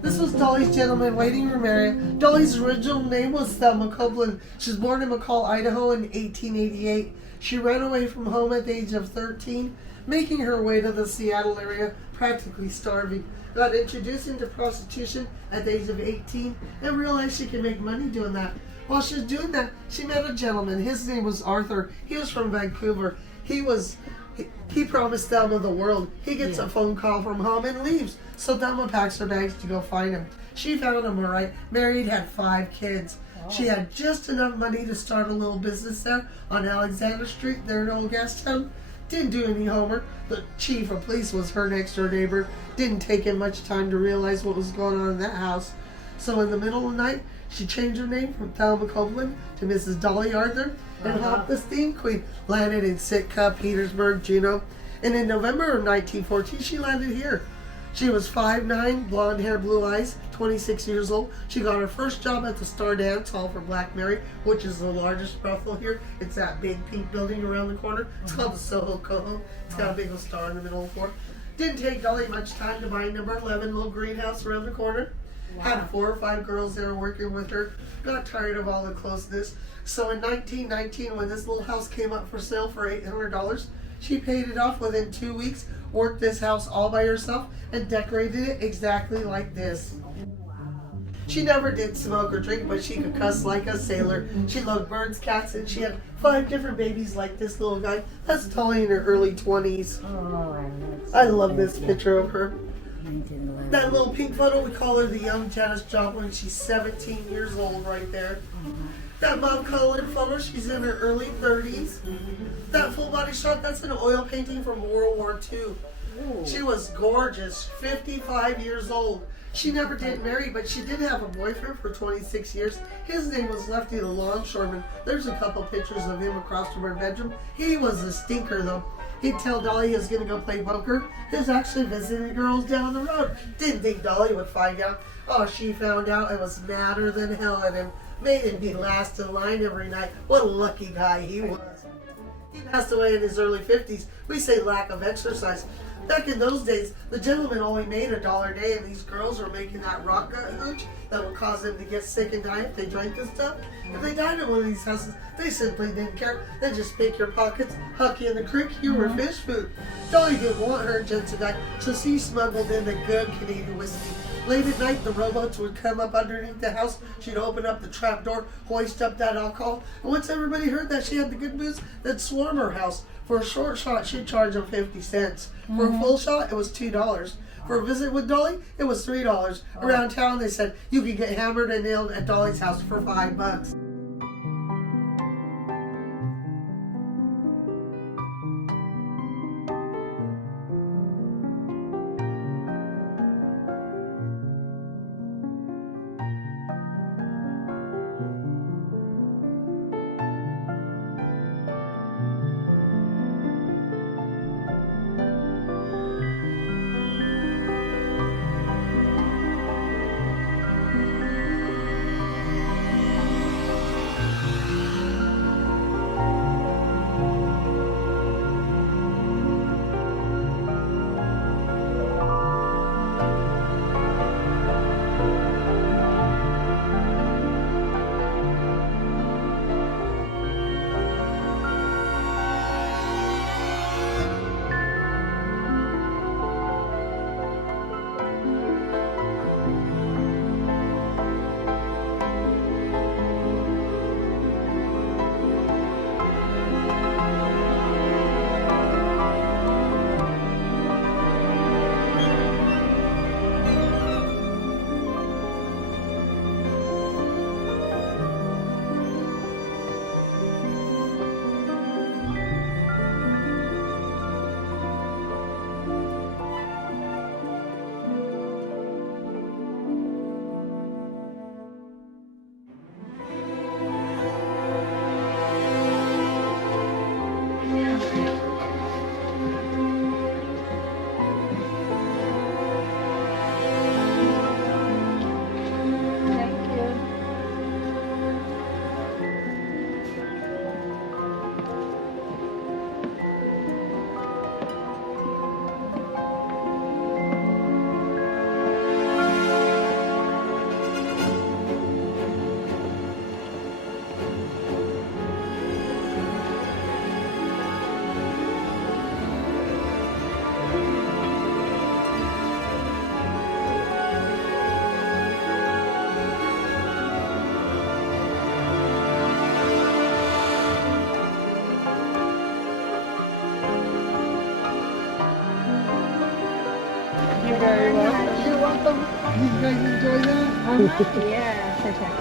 This was Dolly's gentleman waiting for Mary. Dolly's original name was Thelma Copeland. She was born in McCall, Idaho in 1888. She ran away from home at the age of 13, making her way to the Seattle area, practically starving. Got introduced into prostitution at the age of 18 and realized she could make money doing that. While she was doing that, she met a gentleman. His name was Arthur. He was from Vancouver. He promised Thelma the world. He gets a phone call from home and leaves. So Thelma packs her bags to go find him. She found him all right. Married, had 5 kids. Oh. She had just enough money to start a little business there on Alexander Street, there in Old Gas Town. Didn't do any homework. The chief of police was her next door neighbor. Didn't take him much time to realize what was going on in that house. So in the middle of the night, she changed her name from Thelma Copeland to Mrs. Dolly Arthur and hopped the steam queen. Landed in Sitka, Petersburg, Juneau. And in November of 1914, she landed here. She was 5'9", blonde hair, blue eyes, 26 years old. She got her first job at the Star Dance Hall for Black Mary, which is the largest brothel here. It's that big pink building around the corner. It's called the Soho Coho. It's got a big old star in the middle of the floor. Didn't take Dolly much time to buy number 11, little greenhouse around the corner. Wow. Had 4 or 5 girls there working with her. Got tired of all the closeness. So in 1919, when this little house came up for sale for $800, she paid it off within 2 weeks, worked this house all by herself, and decorated it exactly like this. She never did smoke or drink, but she could cuss like a sailor. She loved birds, cats, and she had 5 different babies like this little guy. That's Dolly in her early 20s. I love this picture of her. That little pink photo, we call her the young Janis Joplin. She's 17 years old right there. That mom colored photo, she's in her early 30s. That full body shot, that's an oil painting from World War II. She was gorgeous, 55 years old. She never did marry, but she did have a boyfriend for 26 years. His name was Lefty the Longshoreman. There's a couple pictures of him across from her bedroom. He was a stinker though. He'd tell Dolly he was going to go play poker. He was actually visiting girls down the road. Didn't think Dolly would find out. Oh, she found out and was madder than hell at him. Made him be last in line every night. What a lucky guy he was. He passed away in his early 50s. We say lack of exercise. Back in those days, the gentleman only made $1 a day, and these girls were making that rock gut hooch that would cause them to get sick and die if they drank this stuff. If they died in one of these houses, they simply didn't care. They'd just pick your pockets, huck you in the creek, you were fish food. Dolly didn't want her gent to die, so she smuggled in the good Canadian whiskey. Late at night, the rowboats would come up underneath the house. She'd open up the trap door, hoist up that alcohol, and once everybody heard that she had the good booze, they'd swarm her house. For a short shot, she'd charge them 50 cents. For a full shot, it was $2. For a visit with Dolly, it was $3. Around town, they said you could get hammered and nailed at Dolly's house for $5. You're very welcome. You're welcome. Did you guys enjoy that? Yeah, for sure.